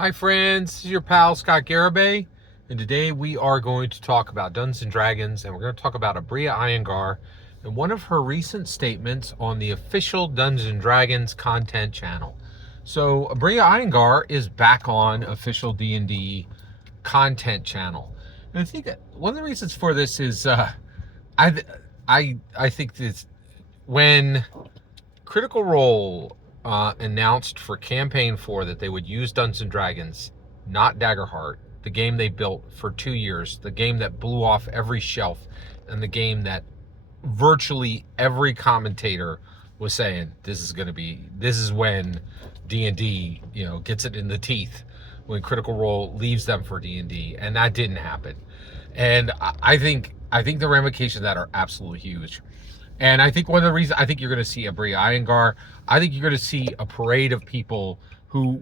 Hi friends, this is your pal Scott Garibay, and today we are going to talk about Dungeons and Dragons, and we're going to talk about Aabria Iyengar and one of her recent statements on the official Dungeons and Dragons content channel. So Aabria Iyengar is back on official D&D content channel, and I think one of the reasons for this is I I think that when Critical Role announced for Campaign 4 that they would use Dungeons and Dragons, not Daggerheart, the game they built for 2 years, the game that blew off every shelf, and the game that virtually every commentator was saying this is when D&D, gets it in the teeth, when Critical Role leaves them for D&D, and that didn't happen. And I think the ramifications of that are absolutely huge. And I think one of the reasons, I think you're going to see Aabria Iyengar. I think you're going to see a parade of people who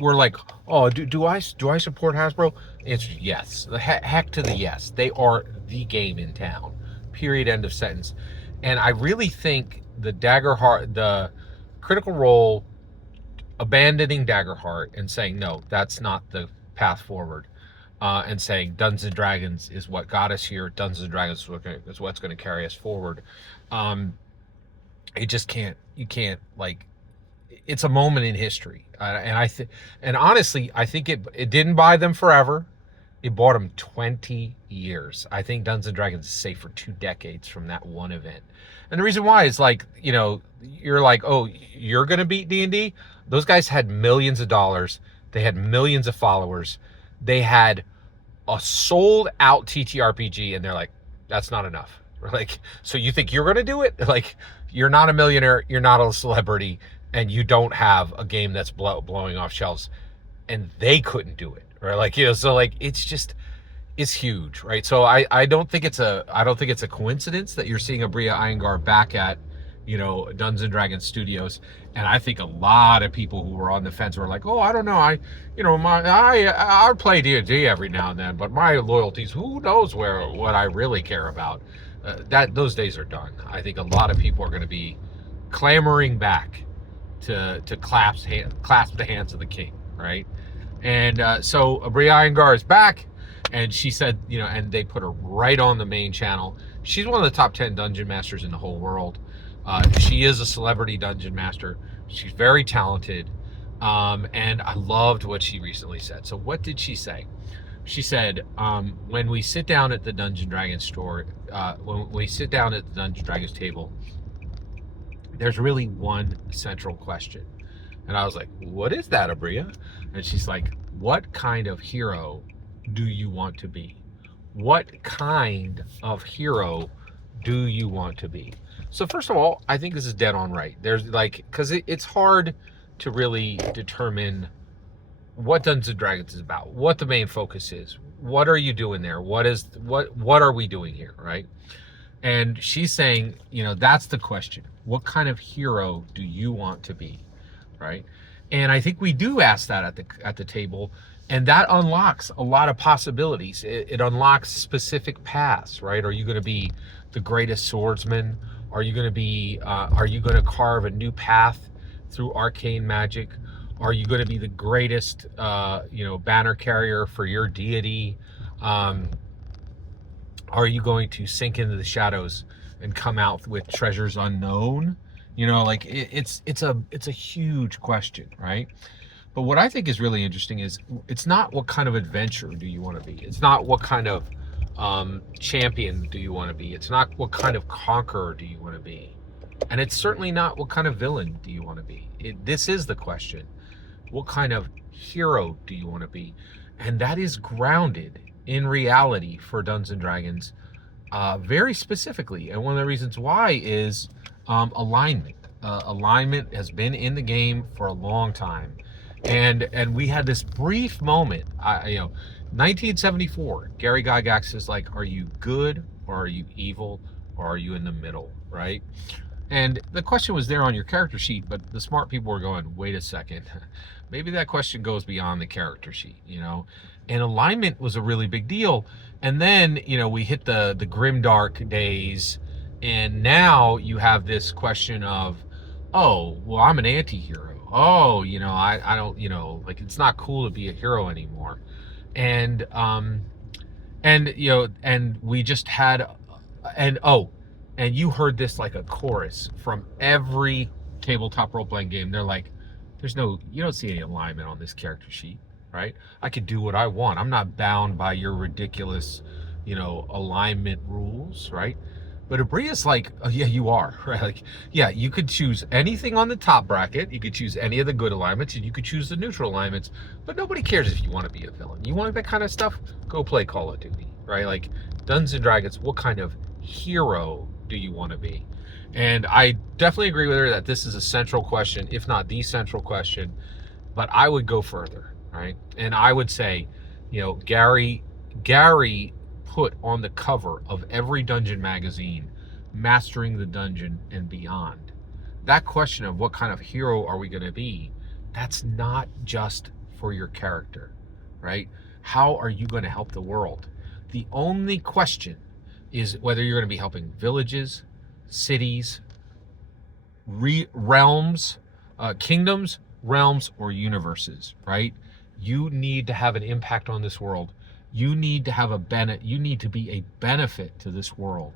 were like, "Oh, do I support Hasbro?" Answer yes. The heck to the yes. They are the game in town. Period. End of sentence. And I really think the Critical Role abandoning Daggerheart and saying no, that's not the path forward. And saying Dungeons and Dragons is what got us here. Dungeons and Dragons is what's going to carry us forward. It just can't. You can't, like. It's a moment in history, and honestly, I think it didn't buy them forever. It bought them 20 years. I think Dungeons and Dragons is safe for 2 decades from that one event. And the reason why is you're like, oh, you're going to beat D&D? Those guys had millions of dollars. They had millions of followers. They had a sold out TTRPG, and they're like, that's not enough. We're like, so you think you're going to do it? Like, you're not a millionaire, you're not a celebrity, and you don't have a game that's blowing off shelves, and they couldn't do it, right? It's huge, right? So I don't think it's a coincidence that you're seeing Aabria Iyengar back at Dungeons and Dragons Studios. And I think a lot of people who were on the fence were like, oh, I don't know, I play D&D every now and then, but my loyalties, who knows what I really care about. Those days are done. I think a lot of people are going to be clamoring back to clasp the hands of the king, right? And so Aabria Iyengar is back, and she said, and they put her right on the main channel. She's one of the top 10 dungeon masters in the whole world. She is a celebrity dungeon master. She's very talented, and I loved what she recently said. So what did she say? She said, when we sit down at the Dungeon Dragons store, when we sit down at the Dungeon Dragons table, there's really one central question. And I was like, what is that, Aabria? And she's like, what kind of hero do you want to be? What kind of hero do you want to be? So first of all, I think this is dead on right. There's because it's hard to really determine what Dungeons and Dragons is about, what the main focus is, what are you doing there, what are we doing here, right? And she's saying, that's the question. What kind of hero do you want to be, right? And I think we do ask that at the table, and that unlocks a lot of possibilities. It unlocks specific paths, right? Are you going to be the greatest swordsman? Are you going to carve a new path through arcane magic? Are you going to be the greatest, banner carrier for your deity? Are you going to sink into the shadows and come out with treasures unknown? It's a huge question, right? But what I think is really interesting is it's not what kind of adventure do you want to be. It's not what kind of champion do you want to be. It's not what kind of conqueror do you want to be. And it's certainly not what kind of villain do you want to be. This is the question. What kind of hero do you want to be? And that is grounded in reality for Dungeons and Dragons, very specifically. And one of the reasons why is alignment. Alignment has been in the game for a long time. And we had this brief moment, 1974, Gary Gygax is like, are you good or are you evil or are you in the middle, right? And the question was there on your character sheet, but the smart people were going, wait a second, maybe that question goes beyond the character sheet, And alignment was a really big deal. And then, we hit the grimdark days, and now you have this question of, oh, well, I'm an anti-hero. oh, I don't, like it's not cool to be a hero anymore. And and we just had, and oh, and you heard this like a chorus from every tabletop role playing game. They're like, you don't see any alignment on this character sheet, right? I can do what I want. I'm not bound by your ridiculous, alignment rules, right? But Abria's like, oh, yeah, you are, right? Like, yeah, you could choose anything on the top bracket. You could choose any of the good alignments, and you could choose the neutral alignments. But nobody cares if you want to be a villain. You want that kind of stuff? Go play Call of Duty, right? Like Dungeons and Dragons. What kind of hero do you want to be? And I definitely agree with her that this is a central question, if not the central question. But I would go further, right? And I would say, Gary put on the cover of every dungeon magazine, Mastering the Dungeon and Beyond. That question of what kind of hero are we going to be, that's not just for your character, right? How are you going to help the world? The only question is whether you're going to be helping villages, cities, realms, kingdoms, realms, or universes, right? You need to have an impact on this world. You need to have you need to be a benefit to this world.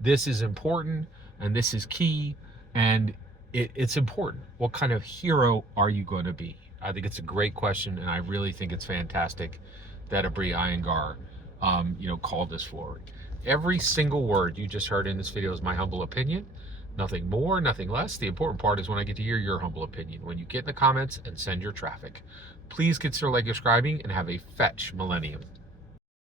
This is important, and this is key, and it's important. What kind of hero are you going to be? I think it's a great question, and I really think it's fantastic that Aabria Iyengar, called this forward. Every single word you just heard in this video is my humble opinion. Nothing more, nothing less. The important part is when I get to hear your humble opinion, when you get in the comments and send your traffic. Please consider like subscribing and have a fetch millennium.